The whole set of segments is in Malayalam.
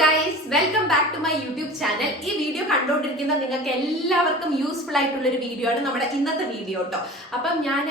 Guys, welcome back to my YouTube channel. ഈ വീഡിയോ കണ്ടുകൊണ്ടിരിക്കുന്ന നിങ്ങൾക്ക് എല്ലാവർക്കും യൂസ്ഫുൾ ആയിട്ടുള്ള ഒരു വീഡിയോ ആണ് നമ്മുടെ ഇന്നത്തെ വീഡിയോ കേട്ടോ. അപ്പം ഞാൻ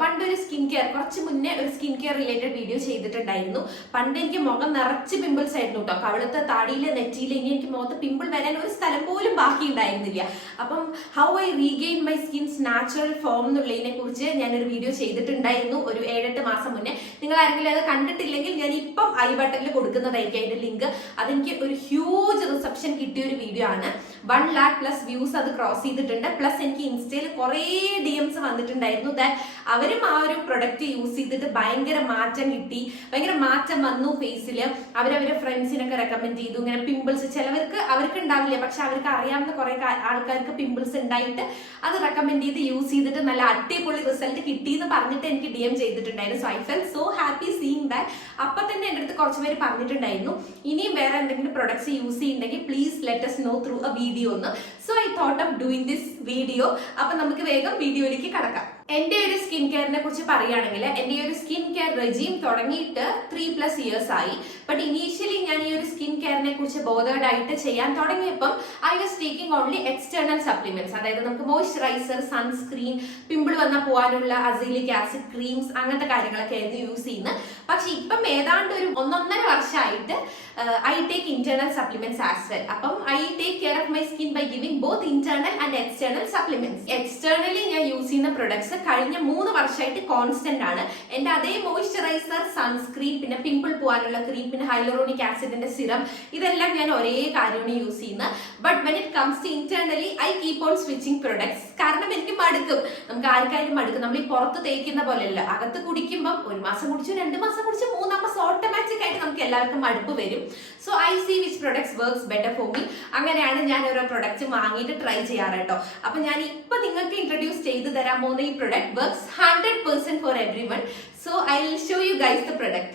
പണ്ടൊരു സ്കിൻ കെയർ, കുറച്ച് മുന്നേ ഒരു സ്കിൻ കെയർ റിലേറ്റഡ് വീഡിയോ ചെയ്തിട്ടുണ്ടായിരുന്നു. പണ്ട് എനിക്ക് മുഖം നിറച്ച് പിമ്പിൾസ് ആയിരുന്നു കേട്ടോ. കവിളത്ത്, താടിയില്, നെറ്റിയില്, ഇനി എനിക്ക് മുഖത്ത് പിമ്പിൾ വരാൻ ഒരു സ്ഥലം പോലും ബാക്കി ഉണ്ടായിരുന്നില്ല. അപ്പം how I regain my skins natural form എന്നുള്ളതിനെ കുറിച്ച് ഞാനൊരു വീഡിയോ ചെയ്തിട്ടുണ്ടായിരുന്നു ഒരു 7-8 മാസം മുന്നേ. നിങ്ങൾ ആരെങ്കിലും അത് കണ്ടിട്ടില്ലെങ്കിൽ ഞാൻ ഇപ്പം ഐ ബട്ടണിൽ കൊടുക്കുന്നതായിരിക്കും അതിന്റെ ലിങ്ക്. അതെനിക്ക് ഒരു ഹ്യൂജ് റിസപ്ഷൻ കിട്ടിയ ഒരു വീഡിയോ ആണ്. 1 lakh പ്ലസ് വ്യൂസ് അത് ക്രോസ് ചെയ്തിട്ടുണ്ട്. പ്ലസ് എനിക്ക് ഇൻസ്റ്റയിൽ കുറേ DMs വന്നിട്ടുണ്ടായിരുന്നു ദാറ്റ് അവരും ആ ഒരു പ്രൊഡക്റ്റ് യൂസ് ചെയ്തിട്ട് ഭയങ്കര മാറ്റം കിട്ടി, ഭയങ്കര മാറ്റം വന്നു ഫേസിൽ. അവരവരെ ഫ്രണ്ട്സിനൊക്കെ റെക്കമെൻഡ് ചെയ്തു. ഇങ്ങനെ പിമ്പിൾസ് അവർക്ക് ഉണ്ടാവില്ല, പക്ഷെ അവർക്ക് അറിയാവുന്ന കുറെ ആൾക്കാർക്ക് പിമ്പിൾസ് ഉണ്ടായിട്ട് അത് റെക്കമെൻഡ് ചെയ്ത് യൂസ് ചെയ്തിട്ട് നല്ല അടിപൊളി റിസൾട്ട് കിട്ടി എന്ന് പറഞ്ഞിട്ട് എനിക്ക് DM ചെയ്തിട്ടുണ്ടായിരുന്നു. So I fell so happy seeing that. അപ്പൊ തന്നെ എൻ്റെ അടുത്ത് കുറച്ച് പേര് പറഞ്ഞിട്ടുണ്ടായിരുന്നു ഇനിയും വേറെ എന്തെങ്കിലും പ്രൊഡക്ട്സ് യൂസ് ചെയ്യുന്നുണ്ടെങ്കിൽ please let us know through a video എന്ന്. So I thought of doing this video. അപ്പൊ നമുക്ക് വേഗം വീഡിയോയിലേക്ക് കടക്കാം. എന്റെ ഒരു സ്കിൻ കെയറിനെ കുറിച്ച് പറയുകയാണെങ്കിൽ എന്റെ ഒരു സ്കിൻ കെയർ റെജീം തുടങ്ങിയിട്ട് 3+ years ആയി. ബട്ട് ഇനീഷ്യലി ഞാൻ ഈ ഒരു സ്കിൻ കെയറിനെ കുറിച്ച് ബോധേഡ് ആയിട്ട് ചെയ്യാൻ തുടങ്ങിയപ്പം I was taking only external supplements. അതായത് നമുക്ക് മോയ്സ്ചറൈസർ, സൺസ്ക്രീൻ, പിമ്പിൾ വന്നാൽ പോകാനുള്ള അസീലിക് ആസിഡ് ക്രീംസ്, അങ്ങനത്തെ കാര്യങ്ങളൊക്കെ ആയിരുന്നു യൂസ് ചെയ്യുന്നത്. പക്ഷെ ഇപ്പം ഏതാണ്ട് ഒരു 1.5 വർഷമായിട്ട് I take internal supplements as well. അപ്പം I take care of my skin by giving both internal and external supplements. Externally ഞാൻ യൂസ് ചെയ്യുന്ന പ്രൊഡക്ട്സ് കഴിഞ്ഞ 3 വർഷമായിട്ട് കോൺസ്റ്റന്റ് ആണ്. എന്റെ അതേ മോയ്സ്ചറൈസർ, സൺസ്ക്രീൻ, പിന്നെ പിമ്പിൾ പോകാനുള്ള ക്രീം, പിന്നെ ഹൈലറോണിക് ആസിഡിന്റെ സിറം, ഇതെല്ലാം ഞാൻ ഒരേ കാര്യമാണ് യൂസ് ചെയ്യുന്നത്. But when it comes to internally I keep on switching products. കാരണം എനിക്ക് മടുക്കും. നമുക്ക് ആർക്കായാലും മടുക്കും. നമ്മൾ ഈ പുറത്ത് തേക്കുന്ന പോലെയല്ല. അകത്ത് കുടിക്കുമ്പോൾ 1 മാസം കുടിച്ചു, 2 മാസം കുടിച്ചു, 3-ാം മാസം ഓട്ടോമാറ്റിക് ആയിട്ട് നമുക്ക് എല്ലാവർക്കും മടുപ്പ് വരും. So I see which products works better for me. അങ്ങനെയാണ് ഞാൻ ഓരോ പ്രൊഡക്റ്റ് വാങ്ങിയിട്ട് ട്രൈ ചെയ്യാറ് കേട്ടോ. അപ്പൊ ഞാൻ ഇപ്പൊ നിങ്ങൾക്ക് ഇൻട്രൊഡ്യൂസ് ചെയ്തു തരാൻ പോകുന്ന ഈ product works 100% for everyone. So I'll show you guys the product.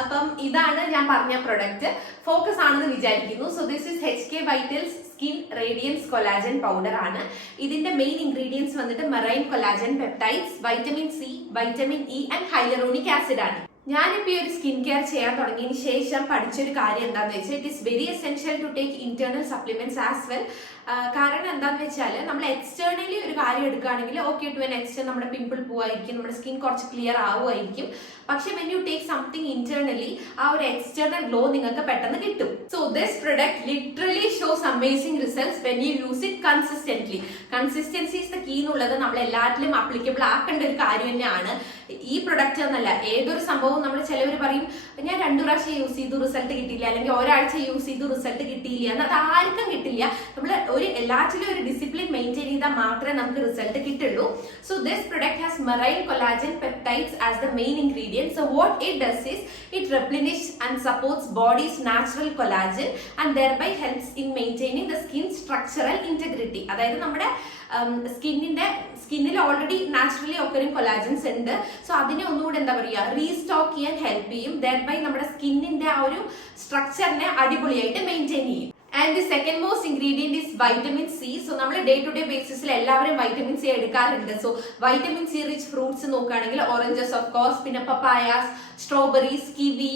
അപ്പം ഇതാണ് ഞാൻ പറഞ്ഞ പ്രൊഡക്റ്റ്. ഫോക്കസ് ആണെന്ന് വിചാരിക്കുന്നു. So this is HK Vitals skin radiance collagen powder ആണ്. ഇതിന്റെ മെയിൻ ഇൻഗ്രീഡിയൻസ് വന്നിട്ട് marine collagen peptides, vitamin C, vitamin E and hyaluronic acid ആണ്. ഞാനിപ്പോ ഈ ഒരു സ്കിൻ കെയർ ചെയ്യാൻ തുടങ്ങിയതിന് ശേഷം പഠിച്ചൊരു കാര്യം എന്താണെന്ന് വെച്ചാൽ it is very essential to take internal supplements as well. കാരണം എന്താണെന്ന് വെച്ചാൽ നമ്മൾ എക്സ്റ്റേണലി ഒരു കാര്യം എടുക്കുകയാണെങ്കിൽ ഓക്കെ ടു എൻ എക്സ്റ്റേൺ നമ്മുടെ പിമ്പിൾ പോവായിരിക്കും, നമ്മുടെ സ്കിൻ കുറച്ച് ക്ലിയർ ആവുമായിരിക്കും. പക്ഷെ when you take something internally ആ ഒരു എക്സ്റ്റേണൽ ഗ്ലോ നിങ്ങൾക്ക് പെട്ടെന്ന് കിട്ടും. So this product literally shows amazing results when you use it consistently. Consistency is the key എന്നുള്ളത് നമ്മൾ എല്ലാറ്റിലും അപ്ലിക്കബിൾ ആക്കേണ്ട ഒരു കാര്യം തന്നെയാണ്. ഈ പ്രൊഡക്റ്റ് എന്നല്ല, ഏതൊരു സംഭവം നമ്മൾ ചിലവർ പറയും ഞാൻ 2 പ്രാവശ്യം യൂസ് ചെയ്തു റിസൾട്ട് കിട്ടിയില്ല, അല്ലെങ്കിൽ ഒരാഴ്ച യൂസ് ചെയ്തു റിസൾട്ട് കിട്ടിയില്ല എന്ന്. അത് ആർക്കും കിട്ടില്ല. നമ്മൾ എല്ലാറ്റിലും ഒരു ഡിസിപ്ലിൻ മെയിൻറ്റെയിൻ ചെയ്താൽ മാത്രമേ നമുക്ക് റിസൾട്ട് കിട്ടുള്ളൂ. So this product has marine collagen peptides as the main ingredient. So what it does is it replenish and supports body's natural collagen and thereby helps in maintaining the skin structural integrity. അതായത് നമ്മുടെ സ്കിന്നിൽ ഓൾറെഡി നാച്ചുറലി ഒക്കറിങ് കൊളാജൻസ് ഉണ്ട്. സോ അതിനെ ഒന്നുകൂടെ എന്താ പറയുക റീസ്റ്റോക്ക് ചെയ്യാൻ ഹെൽപ്പ് ചെയ്യും. ദെർബൈ നമ്മുടെ സ്കിന്നിന്റെ ആ ഒരു സ്ട്രക്ചറിനെ അടിപൊളിയായിട്ട് മെയിൻറ്റെയിൻ ചെയ്യും. And the second most ingredient is vitamin C. So നമ്മൾ ഡേ ടു ഡേ ബേസിസിൽ എല്ലാവരും വൈറ്റമിൻ C എടുക്കാറുണ്ട്. So vitamin C rich fruits നോക്കുകയാണെങ്കിൽ ഓറഞ്ചസ് ഓഫ് കോഴ്സ്, പിന്നെ പപ്പായാസ്, സ്ട്രോബെറീസ്, കിവി,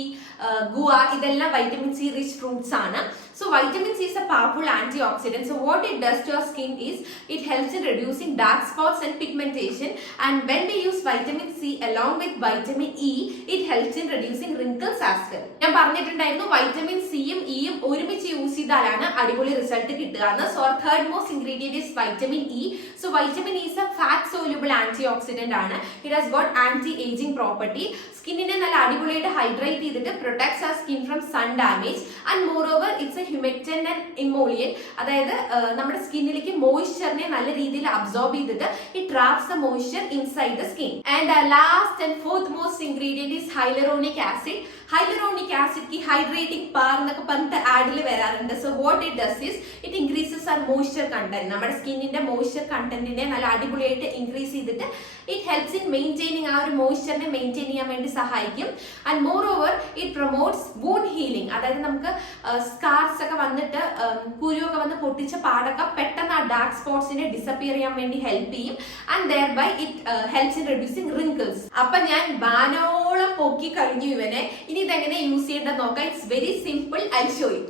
ഗുവ, ഇതെല്ലാം വൈറ്റമിൻ C റിച്ച് ഫ്രൂട്ട്സ് ആണ്. So vitamin C is a powerful antioxidant. So what it does to our skin is it helps in reducing dark spots and pigmentation. And when we use vitamin C along with vitamin E, it helps in reducing wrinkles as well. ഞാൻ പറഞ്ഞിട്ടുണ്ടായിരുന്നു വൈറ്റമിൻ സിയും ഇയും ഒരുമിച്ച് യൂസ് ചെയ്താലാണ് അടിപൊളി റിസൾട്ട് കിട്ടുക. So third most ingredient is vitamin E. So vitamin E is a fat soluble antioxidant ആണ്. It has got anti-aging property. സ്കിന്നിനെ നല്ല അടിപൊളിയായിട്ട് ഹൈഡ്രേറ്റ് ചെയ്തിട്ട് protects our skin from sun damage. And moreover it's a humectant and emollient. അതായത് നമ്മുടെ സ്കിന്നിലേക്ക് മോയ്സ്ചറിനെ നല്ല രീതിയിൽ അബ്സോർബ് ചെയ്തിട്ട് it traps the moisture inside the skin. And last and fourth most ingredient is hyaluronic acid. Hyaluronic acid की hydrating power എന്നൊക്കെ പറഞ്ഞിട്ട് ആഡിൽ വരാറുണ്ട്. So what it does is it increases our moisture content. നമ്മുടെ സ്കിന്നിന്റെ മോയ്സ്ചർ കണ്ടന്റിനെ നല്ല അടിപൊളിയായിട്ട് ഇൻക്രീസ് ചെയ്തിട്ട് ഇറ്റ് ഹെൽപ്സ് ഇൻ മെയിൻറ്റെയിനിങ് ആ ഒരു മോയ്സ്ചറിനെ മെയിൻറ്റെയിൻ ചെയ്യാൻ വേണ്ടി സഹായിക്കും. And moreover it promotes wound healing. അതായത് നമുക്ക് സ്കാർസ് ഒക്കെ വന്നിട്ട് കുരുവൊക്കെ വന്ന് പൊട്ടിച്ച പാടൊക്കെ പെട്ടെന്ന് ആ ഡാർക്ക് സ്പോട്ട്സിനെ ഡിസപ്പിയർ ചെയ്യാൻ വേണ്ടി ഹെൽപ്പ് ചെയ്യും. And thereby it helps in reducing wrinkles. അപ്പൊ ഞാൻ ബാനോളം പൊക്കി കഴിഞ്ഞു ഇവനെ. ഇനി ഇതെങ്ങനെ യൂസ് ചെയ്യേണ്ടത് നോക്കാം. It's very simple. I show you.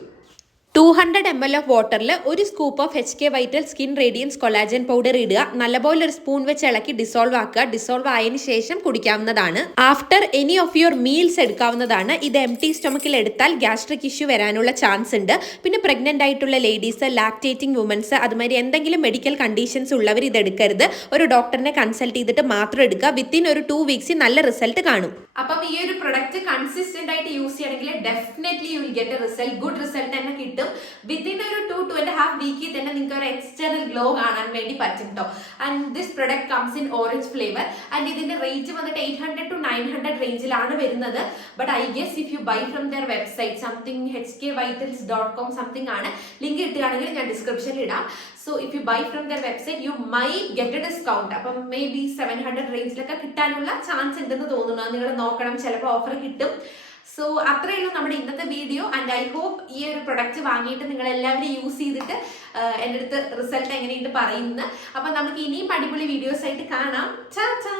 200 ml of വാട്ടറിൽ ഒരു scoop of HK vital skin radiance collagen powder ഇടുക. നല്ലപോലെ ഒരു സ്പൂൺ വെച്ച് ഇളക്കി ഡിസോൾവ് ആക്കുക. ഡിസോൾവ് ആയതിനു ശേഷം കുടിക്കാവുന്നതാണ്. After any of your meals എടുക്കാവുന്നതാണ്. ഇത് എംപ്റ്റി സ്റ്റൊമക്കിൽ എടുത്താൽ ഗ്യാസ്ട്രിക് ഇഷ്യൂ വരാനുള്ള ചാൻസ് ഉണ്ട്. പിന്നെ പ്രഗ്നന്റ് ആയിട്ടുള്ള ലേഡീസ്, ലാക്ടേറ്റിംഗ് വുമൻസ്, അതുമാതിരി എന്തെങ്കിലും മെഡിക്കൽ കണ്ടീഷൻസ് ഉള്ളവർ ഇത് എടുക്കരുത്. ഒരു ഡോക്ടറിനെ കൺസൾട്ട് ചെയ്തിട്ട് മാത്രം എടുക്കുക. വിത്തിൻ ഒരു 2 വീക്സിൽ നല്ല റിസൾട്ട് കാണും. അപ്പം ഈ ഒരു പ്രൊഡക്റ്റ് കൺസിസ്റ്റന്റ് ആയിട്ട് യൂസ് ചെയ്യണമെങ്കിൽ definitely you will get A result. Good result തന്നെ കിട്ടും. വിത്തിൻ ഒരു 2.5 വീക്കിൽ തന്നെ നിങ്ങൾക്ക് ഒരു എക്സ്റ്റേണൽ ഗ്ലോ കാണാൻ വേണ്ടി പറ്റും കേട്ടോ. And this product comes in orange flavour. ആൻഡ് ഇതിന്റെ റേറ്റ് വന്നിട്ട് 800 to 900 റേഞ്ചിലാണ് വരുന്നത്. But I guess if you buy from their website something hkvitals.com something ആണ്. ലിങ്ക് ഇട്ടുകയാണെങ്കിൽ ഞാൻ ഡിസ്ക്രിപ്ഷനിൽ ഇടാം. So if you buy from their website you may get a discount. അപ്പം മേ ബി 700 റേഞ്ചിലൊക്കെ കിട്ടാനുള്ള ചാൻസ് ഉണ്ടെന്ന് തോന്നുന്നു. നിങ്ങൾ നോക്കണം, ചിലപ്പോൾ ഓഫർ കിട്ടും. സോ അത്രയേ ഉള്ളൂ നമ്മുടെ ഇന്നത്തെ വീഡിയോ. ആൻഡ് ഐ ഹോപ്പ് ഈ ഒരു പ്രൊഡക്റ്റ് വാങ്ങിയിട്ട് നിങ്ങൾ എല്ലാവരും യൂസ് ചെയ്തിട്ട് എൻ്റെ അടുത്ത് റിസൾട്ട് എങ്ങനെയുണ്ട് പറയുന്നത്. അപ്പം നമുക്ക് ഇനിയും അടിപൊളി വീഡിയോസ് ആയിട്ട് കാണാം. ചാ ചാ.